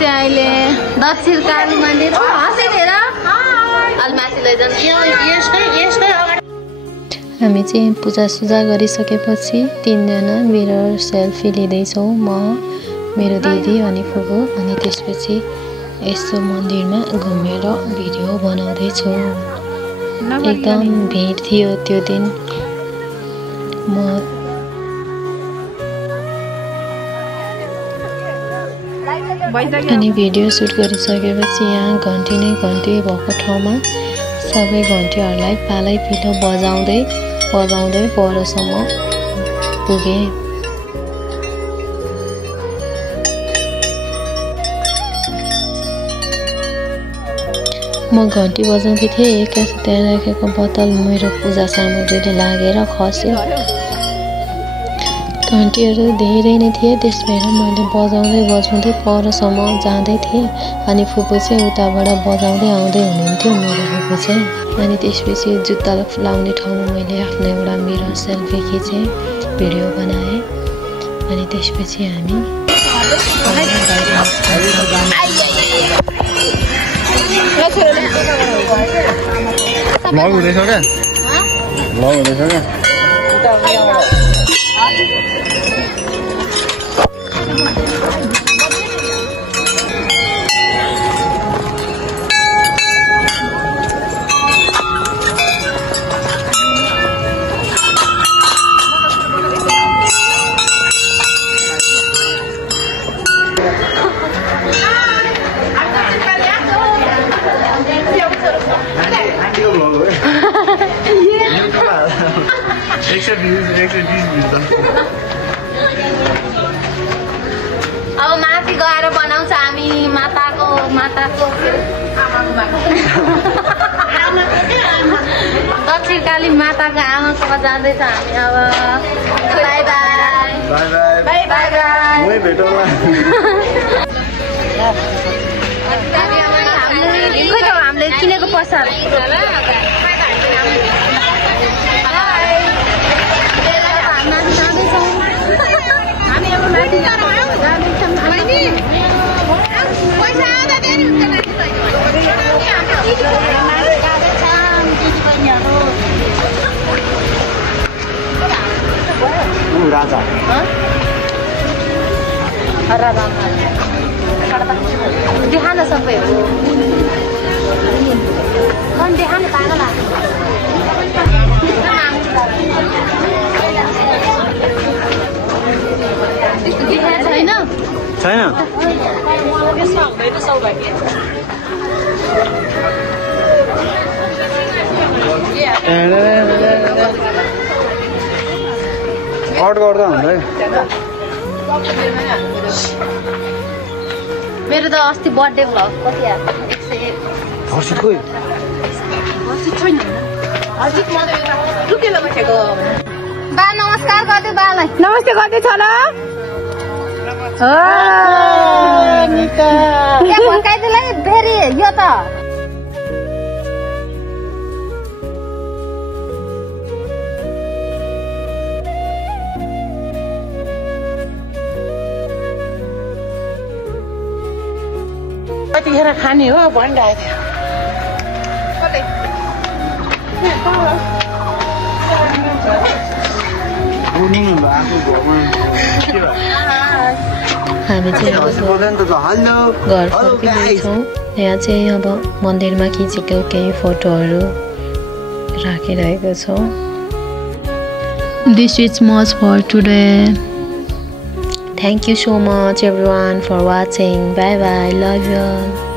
चाहिँ अहिले दक्षिण काली मन्दिर हँसेर अलि माथि लैजान्छ। हामी चाहिँ पूजासुजा गरिसकेपछि तीनजना मिरर सेल्फी लिँदैछौँ, म मेरो दिदी अनि फुपू, अनि त्यसपछि यसो मन्दिरमा घुमेर भिडियो बनाउँदैछौँ। एकदम भिड थियो त्यो दिन। अनि भिडियो सुट गरिसकेपछि यहाँ घन्टी नै घन्टी भएको ठाउँमा सबै घन्टीहरूलाई पालै पिलो बजाउँदै परसम्म पुगे। म घन्टी बजाउँदै थिएँ, एक्कासी त्यहाँ राखेको बोतल मेरो पूजा सामग्रीले लागेर खस्यो। घन्टीहरू धेरै नै थिए, त्यस भएर मैले बजाउँदै परसम्म जाँदै थिएँ। अनि फुपू चाहिँ उताबाट बजाउँदै आउँदै हुनुहुन्थ्यो मेरो फुपू चाहिँ। अनि त्यसपछि जुत्ता लाउने ठाउँमा मैले आफ्नो एउटा मिरर सेल्फी खिचेँ, भिडियो बनाएँ। अनि त्यसपछि हामी अब माथि गएर बनाउँछ हामी माताको दक्षिण काली माताको आमाको जाँदैछ हामी। अब बाई बाई हामीले चिनेको पसार राजा देखान सबै हो देखान पाएन छैन आउट गर्दा हुन्छ। मेरो त अस्ति बर्थडे भ्लग कति आयो? 101 छैन। बा नमस्कार गर्दै बालाई नमस्ते गर्दै छ ल। भकाइदिलाई फेरि यो त कतिखेर खाने हो भनिरहेको हामी चाहिँ घर फर्किँदैछौँ। यहाँ चाहिँ अब मन्दिरमा खिचेको केही फोटोहरू राखिरहेको छौँ। This is much for today. Thank you so much everyone for watching. Bye bye. Love you all.